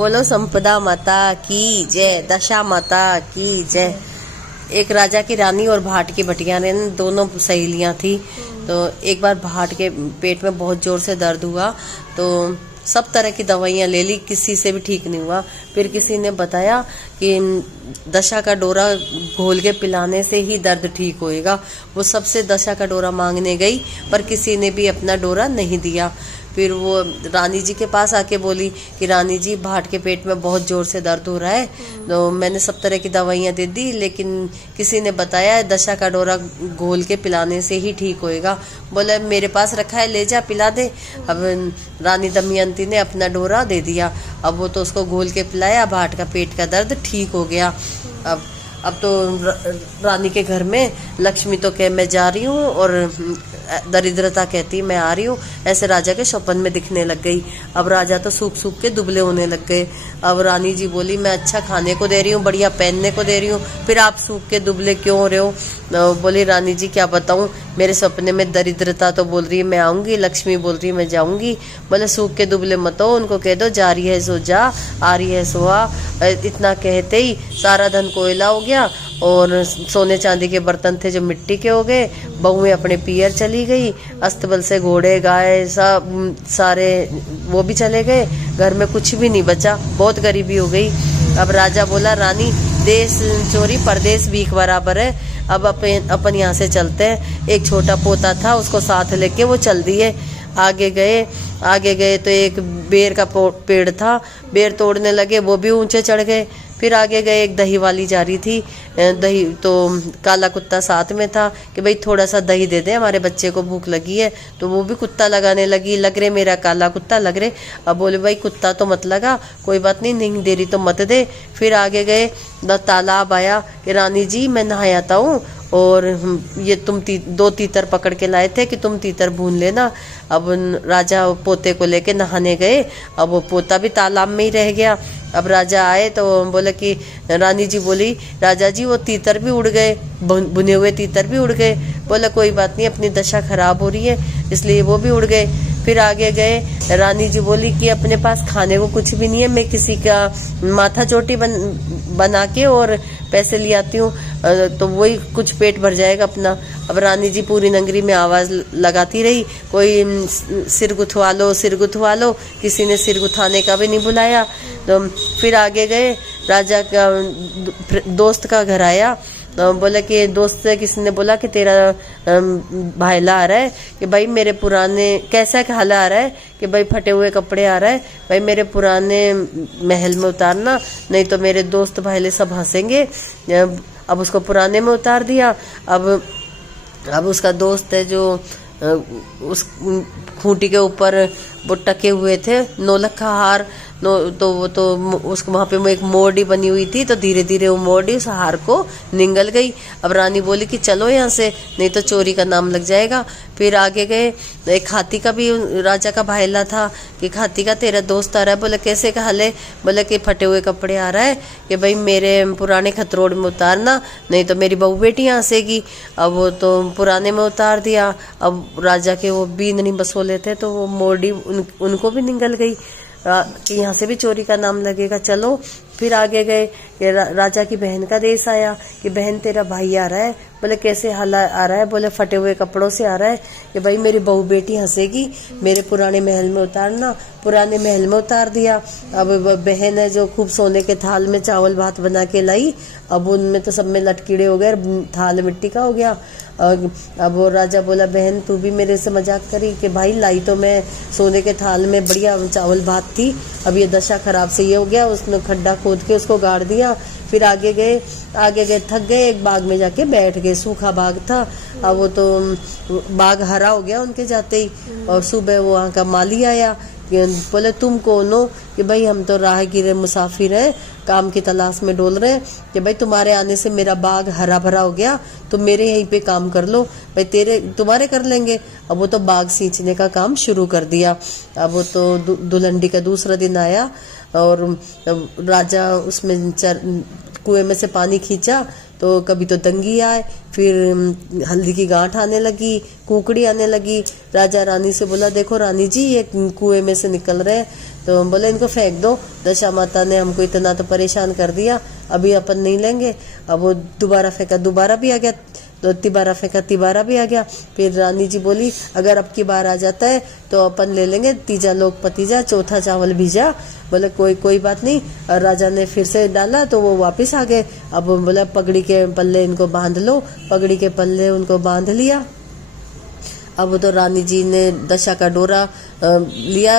बोलो संपदा माता की जय, दशा माता की जय। एक राजा की रानी और भाट की बटिया ने दोनों सहेलियां थी। तो एक बार भाट के पेट में बहुत जोर से दर्द हुआ तो सब तरह की दवाइयां ले ली, किसी से भी ठीक नहीं हुआ। फिर किसी ने बताया कि दशा का डोरा घोल के पिलाने से ही दर्द ठीक होएगा। वो सबसे दशा का डोरा मांगने गई पर किसी ने भी अपना डोरा नहीं दिया। फिर वो रानी जी के पास आके बोली कि रानी जी, भाट के पेट में बहुत जोर से दर्द हो रहा है, तो मैंने सब तरह की दवाइयां दे दी लेकिन किसी ने बताया दशा का डोरा घोल के पिलाने से ही ठीक होएगा। बोले मेरे पास रखा है, ले जा पिला दे। अब रानी दमयंती ने अपना डोरा दे दिया। अब वो तो उसको घोल के पिलाया, भाट का पेट का दर्द ठीक हो गया। अब तो रानी के घर में लक्ष्मी तो कह मैं जा रही हूँ और दरिद्रता कहती मैं आ रही हूँ, ऐसे राजा के स्वप्न में दिखने लग गई। अब राजा तो सूख सूख के दुबले होने लग गए। अब रानी जी बोली मैं अच्छा खाने को दे रही हूँ, बढ़िया पहनने को दे रही हूँ, फिर आप सूख के दुबले क्यों हो रहे हो? बोली रानी जी क्या बताऊँ, मेरे सपने में दरिद्रता तो बोल रही है मैं आऊंगी, लक्ष्मी बोल रही है मैं जाऊंगी। बोले सूख के दुबले मत हो, उनको कह दो जा रही है सो जा, आ रही है सो आ। इतना कहते ही सारा धन कोयला हो गया और सोने चांदी के बर्तन थे जो मिट्टी के हो गए। बहुएं अपने पियर चली गई, अस्तबल से घोड़े गाय सब सारे वो भी चले गए, घर में कुछ भी नहीं बचा, बहुत गरीबी हो गई। अब राजा बोला रानी देश चोरी परदेश भीख बराबर है, अब अपन यहाँ से चलते हैं। एक छोटा पोता था, उसको साथ लेके वो चल दिए। आगे गए तो एक बेर का पेड़ था, बेर तोड़ने लगे, वो भी ऊंचे चढ़ गए। फिर आगे गए, एक दही वाली जा रही थी, दही तो काला कुत्ता साथ में था कि भाई थोड़ा सा दही दे दे, हमारे बच्चे को भूख लगी है। तो वो भी कुत्ता लगाने लगी, लग रहे मेरा काला कुत्ता लग रहे। अब बोले भाई कुत्ता तो मत लगा, कोई बात नहीं दे रही तो मत दे। फिर आगे गए, तालाब आया कि रानी जी मैं नहाता हूँ और ये तुम दो तीतर पकड़ के लाए थे कि तुम तीतर भून लेना। अब राजा पोते को लेके नहाने गए, अब वो पोता भी तालाब में ही रह गया। अब राजा आए तो बोले कि रानी जी बोली राजा जी वो तीतर भी उड़ गए, भुने हुए तीतर भी उड़ गए। बोला कोई बात नहीं, अपनी दशा खराब हो रही है इसलिए वो भी उड़ गए। फिर आगे गए, रानी जी बोली कि अपने पास खाने को कुछ भी नहीं है, मैं किसी का माथा चोटी बना के और पैसे ले आती हूँ तो वही कुछ पेट भर जाएगा अपना। अब रानी जी पूरी नगरी में आवाज लगाती रही, कोई सिर गुथवा लो सिर गुथवा लो, किसी ने सिर गुथाने का भी नहीं बुलाया। तो फिर आगे गए, राजा का दोस्त का घर आया, बोला कि दोस्त से किसी ने बोला कि तेरा भाईला आ रहा है कि भाई मेरे पुराने कैसा हाला आ रहा है कि भाई फटे हुए कपड़े आ रहा है, भाई मेरे पुराने महल में उतारना नहीं तो मेरे दोस्त भाईले सब हंसेंगे। अब उसको पुराने में उतार दिया। अब उसका दोस्त है जो उस खूंटी के ऊपर वो टके हुए थे नौलख का हार, तो वो तो उसको वहां पे एक मोड़ी बनी हुई थी, तो धीरे धीरे वो मोड़ी उस हार को निगल गई। अब रानी बोली कि चलो यहाँ से नहीं तो चोरी का नाम लग जाएगा। फिर आगे गए, एक हाथी का भी राजा का भाईला था कि हाथी का तेरा दोस्त आ रहा है। बोले कैसे का हाल है? बोले कि फटे हुए कपड़े आ रहा है कि भाई मेरे पुराने खतरोड़ में उतारना नहीं तो मेरी बहू बेटी हंसेगी। अब वो तो पुराने में उतार दिया। अब राजा के वो बीन नहीं बसोले थे तो वो मोड़ी उनको भी निगल गई कि यहाँ से भी चोरी का नाम लगेगा, चलो। फिर आगे गए, राजा की बहन का देश आया कि बहन तेरा भाई आ रहा है। बोले कैसे हाल आ रहा है? बोले फटे हुए कपड़ों से आ रहा है कि भाई मेरी बहू बेटी हंसेगी, मेरे पुराने महल में उतारना। पुराने महल में उतार दिया। अब बहन है जो खूब सोने के थाल में चावल भात बना के लाई, अब उनमें तो सब में लटकीड़े हो गए, थाल मिट्टी का हो गया। अब वो राजा बोला बहन तू भी मेरे से मजाक करी कि भाई लाई तो मैं सोने के थाल में बढ़िया चावल भात थी, अब ये दशा खराब से ये हो गया। उसने खड्डा खोद के उसको गाड़ दिया। फिर आगे गए थक गए, एक बाग में जाके बैठ गए, सूखा बाग था। अब वो तो बाग हरा हो गया उनके जाते ही। और सुबह वो वहाँ का माली आया, बोले तुम कौन हो? कि भाई हम तो राहगीर मुसाफिर हैं, काम की तलाश में डोल रहे हैं कि भाई तुम्हारे आने से मेरा बाग हरा भरा हो गया, तुम मेरे यहीं पे काम कर लो, भाई तुम्हारे कर लेंगे। अब वो तो बाग सींचने का काम शुरू कर दिया। अब वो तो दुलहंडी का दूसरा दिन आया और राजा उसमें कुएं में से पानी खींचा तो कभी तो दंगी आए, फिर हल्दी की गांठ आने लगी, कुकड़ी आने लगी। राजा रानी से बोला देखो रानी जी ये कुएं में से निकल रहे हैं तो बोले इनको फेंक दो, दशा माता ने हमको इतना तो परेशान कर दिया, अभी अपन नहीं लेंगे। अब वो दोबारा फेंका, दोबारा भी आ गया, तो तिबारा फेंका, तिबारा भी आ गया। फिर रानी जी बोली अगर अब की बार आ जाता है तो अपन ले लेंगे, तीजा लोग पतीजा, चौथा चावल भीजा। बोले कोई बात नहीं। और राजा ने फिर से डाला तो वो वापस आ गए। अब बोला पगड़ी के पल्ले इनको बांध लो, पगड़ी के पल्ले उनको बांध लिया। अब तो रानी जी ने दशा का डोरा लिया,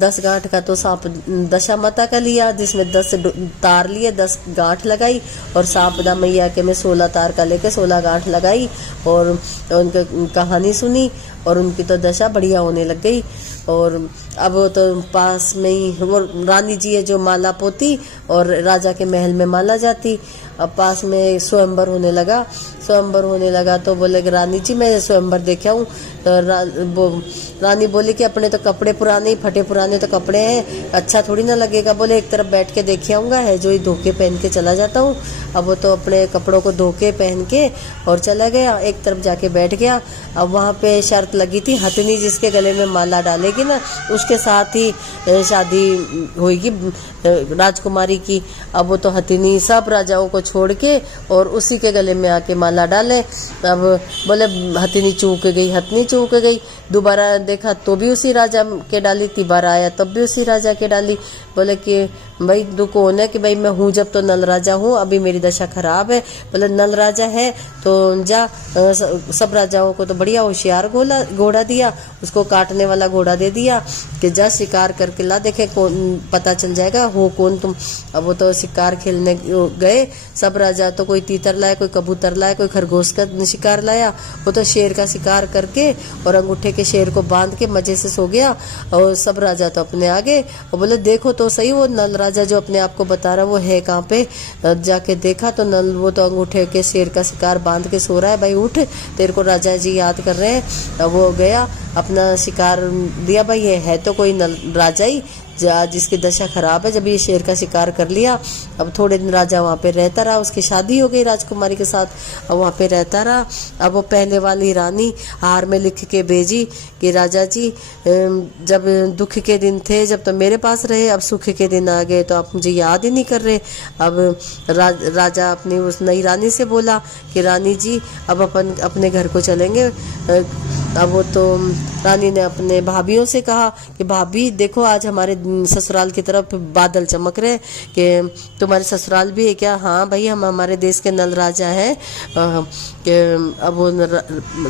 10 गांठ का तो सांप दशा माता का लिया, जिसमें 10 तार लिए, 10 गांठ लगाई, और सांप दा मैया के में 16 तार का लेके 16 गांठ लगाई, और उनकी कहानी सुनी, और उनकी तो दशा बढ़िया होने लग गई। और अब तो पास में ही वो रानी जी है जो माला पोती और राजा के महल में माला जाती। अब पास में स्वयंवर होने लगा तो बोले रानी जी मैं स्वयंवर देखा हूँ। तो रानी बोली कि अपने तो कपड़े पुराने, फटे पुराने तो कपड़े हैं, अच्छा थोड़ी ना लगेगा। बोले एक तरफ बैठ के देखे आऊँगा, है जो ही धोके पहन के चला जाता हूँ। अब वो तो अपने कपड़ों को धोके पहन के और चला गया, एक तरफ जाके बैठ गया। अब वहाँ पे शर्त लगी थी, हथनी जिसके गले में माला डालेगी ना उसके साथ ही शादी होगी राजकुमारी की। अब वो तो हथनी सब राजाओं को छोड़ के और उसी के गले में आके माला डाले। अब बोले हथनी चूक गई, दोबारा देखा तो भी उसी राजा के डाली, तिबारा आया तब भी उसी राजा के डाली। बोले कि भाई तू कौन है? कि भाई मैं हूँ जब तो नल राजा हूँ, अभी मेरी दशा खराब है। बोले नल राजा है तो जा, सब राजाओं को तो बढ़िया होशियार घोड़ा दिया, उसको काटने वाला घोड़ा दे दिया कि जा शिकार करके ला, देखे कौन पता चल जाएगा हो कौन तुम। अब वो तो शिकार खेलने गए सब राजा, तो कोई तीतर लाया, कोई कबूतर लाया, कोई खरगोश का शिकार लाया। वो तो शेर का शिकार करके और अंगूठे के शेर को बांध के मजे से सो गया। और सब राजा तो अपने आगे और बोले देखो तो सही वो नल राजा जो अपने आप को बता रहा वो है कहाँ पे। जाके देखा तो नल वो तो अंगूठे के शेर का शिकार बांध के सो रहा है। भाई उठ, तेरे को राजा जी याद कर रहे हैं। अब वो गया अपना शिकार दिया, भाई ये है तो कोई नल राजा ही जिसकी दशा खराब है, जब ये शेर का शिकार कर लिया। अब थोड़े दिन राजा वहाँ पे रहता रहा, उसकी शादी हो गई राजकुमारी के साथ, अब वहाँ पे रहता रहा। अब वो पहले वाली रानी हार में लिख के भेजी कि राजा जी जब दुख के दिन थे जब तो मेरे पास रहे, अब सुख के दिन आ गए तो आप मुझे याद ही नहीं कर रहे। अब राजा अपनी उस नई रानी से बोला कि रानी जी अब अपन अपने घर को चलेंगे। अब वो तो रानी ने अपने भाभीयों से कहा कि भाभी देखो आज हमारे ससुराल की तरफ बादल चमक रहे कि तुम्हारे ससुराल भी है क्या? हाँ भाई हम हमारे देश के नल राजा हैं कि अब वो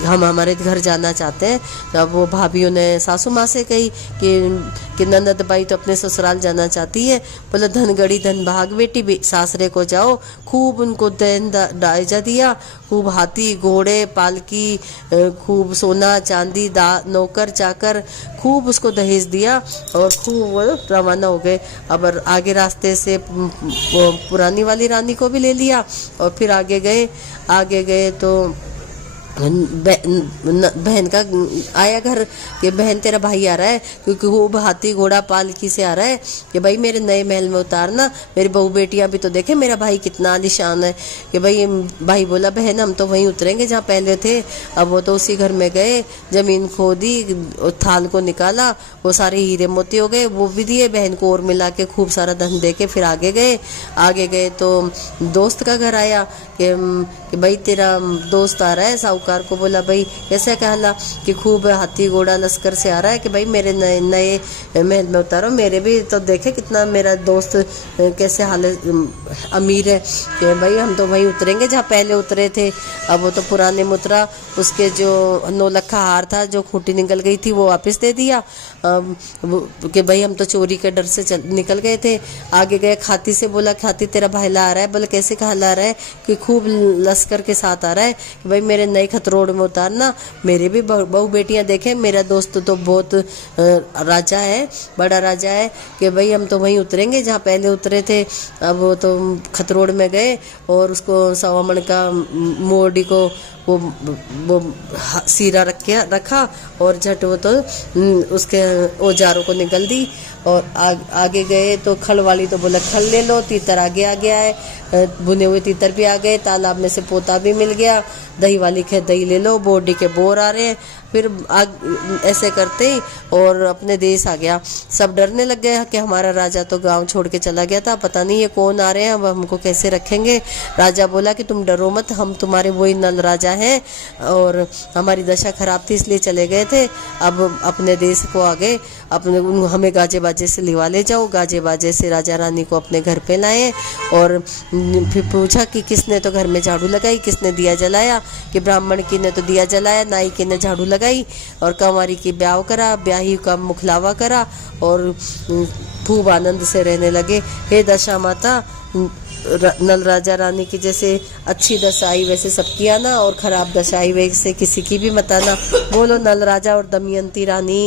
हम हमारे घर जाना चाहते हैं। तो अब वो भाभीयों ने सासू माँ से कही कि ननद बाई तो अपने ससुराल जाना चाहती है। बोला धन गड़ी धन भाग बेटी, सासरे को जाओ। खूब उनको देन दायजा दिया, खूब हाथी घोड़े पालकी, खूब सोना चांदी नौकर चाकर, खूब उसको दहेज दिया और खूब वो रवाना हो गए। अब आगे रास्ते से पुरानी वाली रानी को भी ले लिया और फिर आगे गए तो बहन का आया घर कि बहन तेरा भाई आ रहा है, क्योंकि वो हाथी घोड़ा पालकी से आ रहा है कि भाई मेरे नए महल में उतारना, मेरी बहू बेटियां भी तो देखे मेरा भाई कितना आलीशान है। कि भाई बोला बहन हम तो वहीं उतरेंगे जहाँ पहले थे। अब वो तो उसी घर में गए, जमीन खोदी, थाल को निकाला, वो सारे हीरे मोती हो गए, वो भी दिए बहन को और मिला के खूब सारा धन दे के फिर आगे गए तो दोस्त का घर आया कि भाई तेरा दोस्त आ रहा है। साहूकार को बोला भाई कैसे कहला? कि खूब हाथी घोड़ा लश्कर से आ रहा है कि भाई मेरे नए महल में उतारो, मेरे भी तो देखे कितना मेरा दोस्त कैसे हालत अमीर है। कि भाई हम तो वहीं उतरेंगे जहाँ पहले उतरे थे। अब वो तो पुराने मुद्रा उसके जो 9 लाख का हार था जो खूंटी निकल गई थी वो वापस दे दिया कि भाई हम तो चोरी के डर से निकल गए थे। आगे गए खाती से बोला खाती तेरा भाईला आ रहा है। बोले कैसे कहला आ रहा है? कि खूब लश्कर के साथ आ रहा है कि भाई मेरे नए खतरोड़ में उतारना, मेरे भी बहू बेटियां देखे, मेरा दोस्त तो बहुत राजा है, बड़ा राजा है। कि भाई हम तो वहीं उतरेंगे जहाँ पहले उतरे थे। अब वो तो खतरोड़ में गए और उसको 1.25 मन का मोड़ी को वो सीरा रखा और झट वो तो उसके औजारों को निकल दी। और आगे गए तो खल वाली तो बोला खल ले लो, तीतर आगे आ गया है, भुने हुए तीतर भी आ गए, तालाब में से पोता भी मिल गया। दही वाली खे दही ले लो, बोर्डी के बोर आ रहे हैं। फिर ऐसे करते ही और अपने देश आ गया। सब डरने लग गए कि हमारा राजा तो गांव छोड़ के चला गया था, पता नहीं ये कौन आ रहे हैं, अब हमको कैसे रखेंगे। राजा बोला कि तुम डरो मत, हम तुम्हारे वही नल राजा हैं और हमारी दशा खराब थी इसलिए चले गए थे, अब अपने देश को आ गए, अपने हमें गाजे बाजे से लिवा ले जाओ। गाजे बाजे से राजा रानी को अपने घर पे लाए और फिर पूछा कि किसने तो घर में झाड़ू लगाई, किसने दिया जलाया, कि ब्राह्मण की ने तो दिया जलाया, नाई की ने झाड़ू लगाई और कंवारी की ब्याह करा, ब्याही का मुखलावा करा और खूब आनंद से रहने लगे। हे दशा माता, नल राजा रानी की जैसे अच्छी दशा आई वैसे सबकी आना और खराब दशा आई वैसे किसी की भी मत आना। बोलो नल राजा और दमयंती रानी